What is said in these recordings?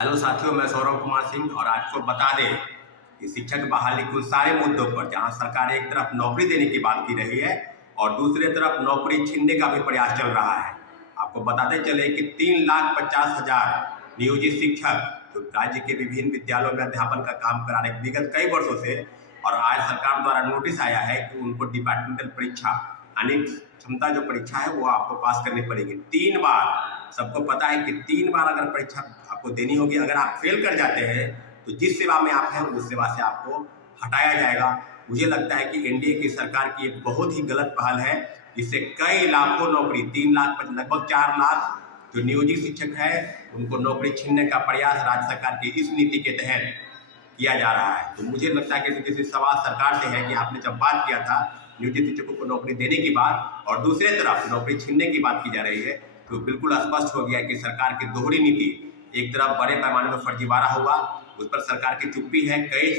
Hello साथियों, मैं सौरभ कुमार सिंह और आपको बता दें कि शिक्षक बहाली के सारे मुद्दों पर जहां सरकार एक तरफ नौकरी देने की बात की रही है और दूसरी तरफ नौकरी छीनने का भी प्रयास चल रहा है। आपको बताते चले कि 3,50,000 नियोजित शिक्षक जो राज्य के विभिन्न विद्यालयों में अध्यापन का काम करा रहे विगत कई वर्षों से, और आज सरकार द्वारा नोटिस आया है कि उनको डिपार्टमेंटल परीक्षा यानी क्षमता जो परीक्षा है वो आपको पास करनी पड़ेगी 3 बार। सबको पता है कि 3 बार अगर परीक्षा आपको देनी होगी। अगर आप फेल कर जाते हैं तो जिस सेवा में आप हैं उस सेवा से आपको हटाया जाएगा। मुझे लगता है कि एनडीए की सरकार की एक बहुत ही गलत पहल है, जिससे कई लाखों नौकरी 3 लाख लगभग 4 लाख जो नियोजित शिक्षक है उनको नौकरी छीनने का प्रयास राज्य सरकार की इस नीति के तहत किया जा रहा है। तो मुझे लगता है कि जैसे सवाल सरकार से है कि आपने जब बात किया था नियोजित शिक्षकों को नौकरी देने की बात और दूसरे तरफ नौकरी छीनने की बात की जा रही है, तो बिल्कुल स्पष्ट हो गया कि सरकार की दोहरी नीति। एक तरफ बड़े पैमाने में फर्जीवाड़ा हुआ, उस पर सरकार की चुप्पी है। कई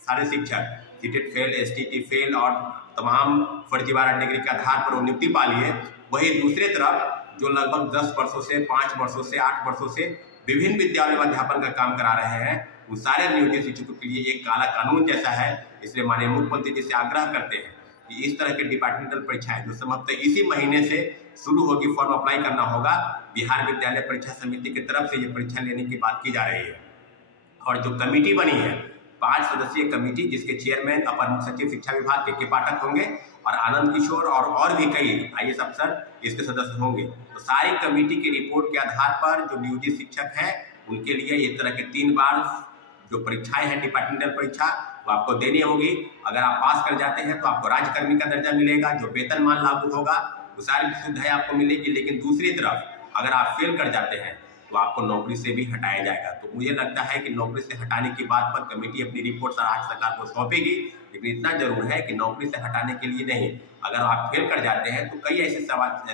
सारे शिक्षक सीटेट फेल, एसटीटी फेल और तमाम फर्जीवाड़ा डिग्री के आधार पर वो नियुक्ति पा लिए। वहीं दूसरी तरफ जो लगभग 10 वर्षों से, 5 वर्षों से, 8 वर्षों से विभिन्न विद्यालयों में अध्यापन का काम करा रहे हैं, उन सारे नियोजित शिक्षकों के लिए एक काला कानून जैसा है। इसलिए माननीय मुख्यमंत्री जी से आग्रह करते हैं कि इस तरह के डिपार्टमेंटल परीक्षाएं जो समाप्त इसी महीने से शुरू होगी, फॉर्म अप्लाई करना होगा। बिहार विद्यालय परीक्षा समिति की तरफ से ये परीक्षा लेने की बात की जा रही है। और जो कमेटी बनी है 5 सदस्यीय कमेटी, जिसके चेयरमैन अपर मुख्य सचिव शिक्षा विभाग के पाठक होंगे और आनंद किशोर और भी कई आईएएस अफसर इसके सदस्य होंगे। तो सारी कमेटी की रिपोर्ट के आधार पर जो नियोजित शिक्षक हैं उनके लिए इस तरह के 3 बार जो परीक्षाएं हैं डिपार्टमेंटल परीक्षा वो आपको देनी होगी। अगर आप पास कर जाते हैं तो आपको राज्यकर्मी का दर्जा मिलेगा, जो वेतनमान लागू होगा वो सारी सुविधाएं आपको मिलेगी। लेकिन दूसरी तरफ अगर आप फेल कर जाते हैं तो आपको नौकरी से भी हटाया जाएगा। तो मुझे लगता है कि नौकरी से हटाने की बात पर कमेटी अपनी रिपोर्ट राज्य सरकार को सौंपेगी, लेकिन इतना जरूर है कि नौकरी से हटाने के लिए नहीं, अगर आप फेल कर जाते हैं तो कई ऐसी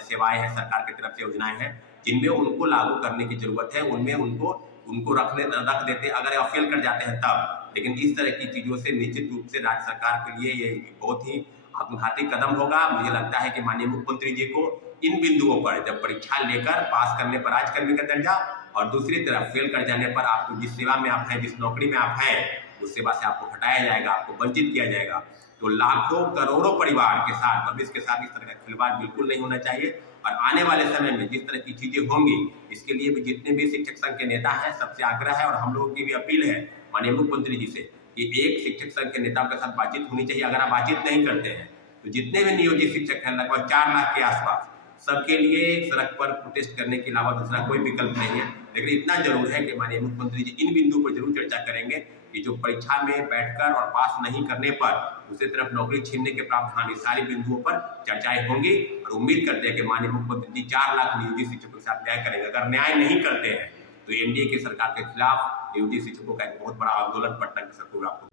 सेवाएं हैं सरकार की तरफ से, योजनाएं हैं जिनमें उनको लागू करने की जरूरत है, उनमें उनको रख देते अगर आप फेल कर जाते हैं तब। लेकिन इस तरह की चीजों से निश्चित रूप से राज्य सरकार के लिए ये बहुत ही आत्मघाती कदम होगा। मुझे लगता है कि माननीय मुख्यमंत्री जी को इन बिंदुओं पर, जब परीक्षा लेकर पास करने पर राज्यकर्मी का दर्जा और दूसरी तरफ फेल कर जाने पर आपको जिस सेवा में आप हैं, जिस नौकरी में आप हैं, उस सेवा से आपको हटाया जाएगा, आपको वंचित किया जाएगा। तो लाखों करोड़ों परिवार के साथ, भविष्य के साथ इस तरह का खिलवाड़ बिल्कुल नहीं होना चाहिए। और आने वाले समय में जिस तरह की चीजें होंगी, इसके लिए भी जितने भी शिक्षक संघ के नेता हैं सबसे आग्रह है और हम लोगों की भी अपील है माननीय मुख्यमंत्री जी से कि एक शिक्षक संघ के नेताओं के साथ बातचीत होनी चाहिए। अगर आप बातचीत नहीं करते हैं तो जितने भी नियोजित शिक्षक हैं लगभग 4 लाख के आसपास, सबके लिए सड़क पर प्रोटेस्ट करने के अलावा दूसरा कोई विकल्प नहीं है। लेकिन इतना जरूर है कि माननीय मुख्यमंत्री जी इन बिंदु पर जरूर चर्चा करेंगे कि जो परीक्षा में बैठकर और पास नहीं करने पर दूसरी तरफ नौकरी छीनने के प्रावधान, इस सारी बिंदुओं पर चर्चाएं होंगी। और उम्मीद करते हैं कि माननीय मुख्यमंत्री जी 4 लाख नियोजित शिक्षकों के साथ न्याय करेंगे। अगर न्याय नहीं करते हैं तो एनडीए की सरकार के खिलाफ नियोजित शिक्षकों का एक बहुत बड़ा आंदोलन पटना के सकूर आपको